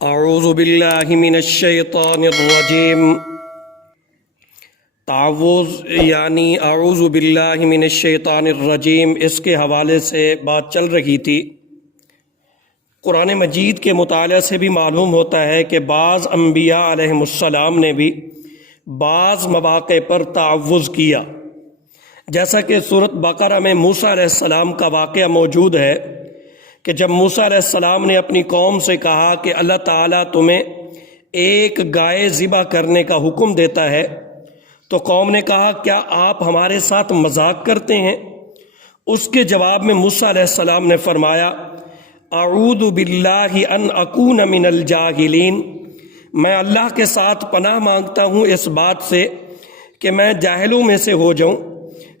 اعوذ باللہ من الشیطان الرجیم۔ تعوذ یعنی اعوذ باللہ من الشیطان الرجیم، اس کے حوالے سے بات چل رہی تھی۔ قرآن مجید کے مطالعہ سے بھی معلوم ہوتا ہے کہ بعض انبیاء علیہم السلام نے بھی بعض مواقع پر تعوذ کیا، جیسا کہ سورۃ بقرہ میں موسیٰ علیہ السلام کا واقعہ موجود ہے کہ جب موسیٰ علیہ السلام نے اپنی قوم سے کہا کہ اللہ تعالیٰ تمہیں ایک گائے ذبح کرنے کا حکم دیتا ہے، تو قوم نے کہا کیا آپ ہمارے ساتھ مذاق کرتے ہیں؟ اس کے جواب میں موسیٰ علیہ السلام نے فرمایا اعوذ باللہ ان اکون من الجاہلین، میں اللہ کے ساتھ پناہ مانگتا ہوں اس بات سے کہ میں جاہلوں میں سے ہو جاؤں۔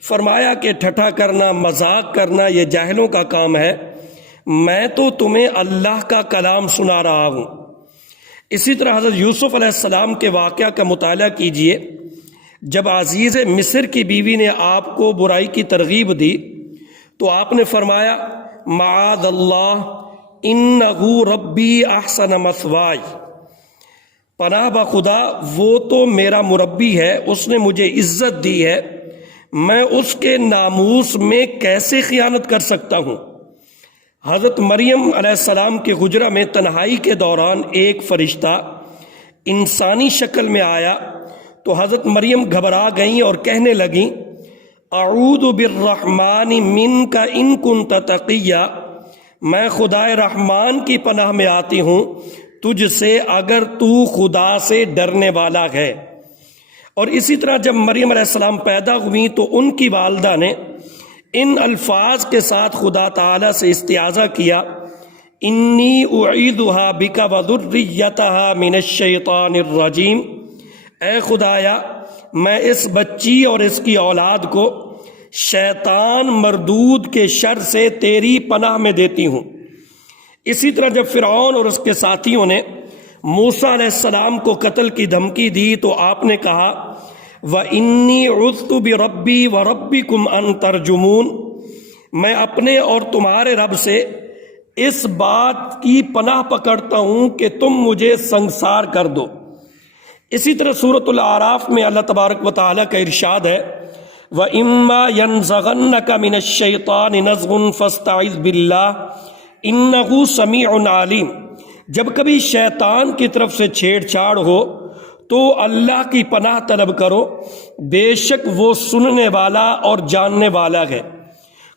فرمایا کہ ٹھٹھا کرنا، مذاق کرنا یہ جاہلوں کا کام ہے، میں تو تمہیں اللہ کا کلام سنا رہا ہوں۔ اسی طرح حضرت یوسف علیہ السلام کے واقعہ کا مطالعہ کیجئے۔ جب عزیز مصر کی بیوی نے آپ کو برائی کی ترغیب دی تو آپ نے فرمایا معاذ اللہ انہ ربی احسن مثوائی، پناہ بخدا وہ تو میرا مربی ہے، اس نے مجھے عزت دی ہے، میں اس کے ناموس میں کیسے خیانت کر سکتا ہوں۔ حضرت مریم علیہ السلام کے حجرہ میں تنہائی کے دوران ایک فرشتہ انسانی شکل میں آیا تو حضرت مریم گھبرا گئیں اور کہنے لگیں اعوذ بالرحمن منک ان کنت تقیا، میں خدائے رحمان کی پناہ میں آتی ہوں تجھ سے اگر تو خدا سے ڈرنے والا ہے۔ اور اسی طرح جب مریم علیہ السلام پیدا ہوئیں تو ان کی والدہ نے ان الفاظ کے ساتھ خدا تعالیٰ سے استعاذہ کیا انی اعیذھا بک وذریتھا من الشیطان الرجیم، اے خدایا میں اس بچی اور اس کی اولاد کو شیطان مردود کے شر سے تیری پناہ میں دیتی ہوں۔ اسی طرح جب فرعون اور اس کے ساتھیوں نے موسیٰ علیہ السلام کو قتل کی دھمکی دی تو آپ نے کہا وَإِنِّي عُذْتُ بِرَبِّي وَرَبِّكُمْ أَن تَرْجُمُونَ، میں اپنے اور تمہارے رب سے اس بات کی پناہ پکڑتا ہوں کہ تم مجھے سنگسار کر دو۔ اسی طرح سورۃ الاعراف میں اللہ تبارک و تعالیٰ کا ارشاد ہے وَإِمَّا يَنزَغَنَّكَ مِنَ الشَّيْطَانِ نَزْغٌ فَاسْتَعِذْ بِاللَّهِ إِنَّهُ سَمِيعٌ عَلِيمٌ، جب کبھی شیطان کی طرف سے چھیڑ چھاڑ ہو تو اللہ کی پناہ طلب کرو، بے شک وہ سننے والا اور جاننے والا ہے۔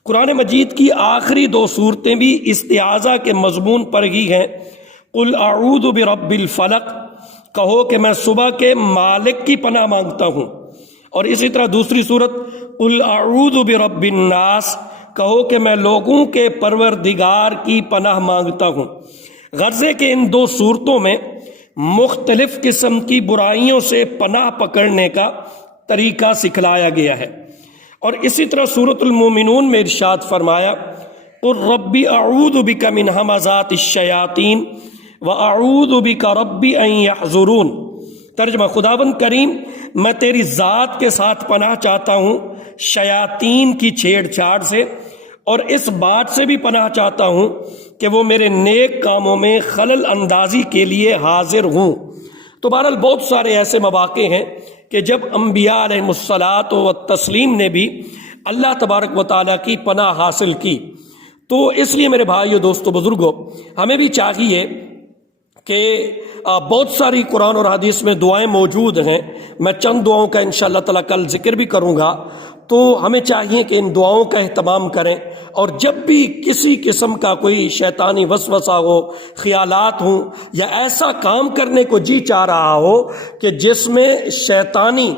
قرآن مجید کی آخری دو صورتیں بھی استعاذہ کے مضمون پر ہی ہیں۔ قل اعوذ برب الفلق، کہو کہ میں صبح کے مالک کی پناہ مانگتا ہوں، اور اسی طرح دوسری صورت قل اعوذ برب الناس، کہو کہ میں لوگوں کے پروردگار کی پناہ مانگتا ہوں۔ غرضے کہ ان دو صورتوں میں مختلف قسم کی برائیوں سے پناہ پکڑنے کا طریقہ سکھلایا گیا ہے۔ اور اسی طرح سورۃ المومنون میں ارشاد فرمایا قل ربی اعوذ بک من ہمزات الشیاطین واعوذ بک ربی ان یحضرون، ترجمہ خداوند کریم میں تیری ذات کے ساتھ پناہ چاہتا ہوں شیاطین کی چھیڑ چھاڑ سے، اور اس بات سے بھی پناہ چاہتا ہوں کہ وہ میرے نیک کاموں میں خلل اندازی کے لیے حاضر ہوں۔ تو بہرحال بہت سارے ایسے مواقع ہیں کہ جب انبیاء علیہ الصلاۃ والتسلیم نے بھی اللہ تبارک و تعالیٰ کی پناہ حاصل کی۔ تو اس لیے میرے بھائیو دوستو بزرگوں، ہمیں بھی چاہیے کہ بہت ساری قرآن اور حدیث میں دعائیں موجود ہیں، میں چند دعاؤں کا انشاءاللہ تعالیٰ کل ذکر بھی کروں گا۔ تو ہمیں چاہیے کہ ان دعاؤں کا اہتمام کریں، اور جب بھی کسی قسم کا کوئی شیطانی وسوسہ ہو، خیالات ہوں، یا ایسا کام کرنے کو جی چاہ رہا ہو کہ جس میں شیطانی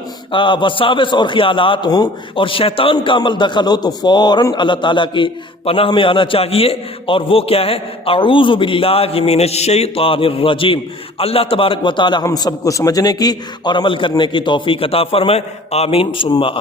وساوس اور خیالات ہوں اور شیطان کا عمل دخل ہو، تو فوراً اللہ تعالیٰ کی پناہ میں آنا چاہیے، اور وہ کیا ہے اعوذ باللہ من الشیطان الرجیم۔ اللہ تبارک و تعالی ہم سب کو سمجھنے کی اور عمل کرنے کی توفیق عطا فرمائے، آمین ثم آمین۔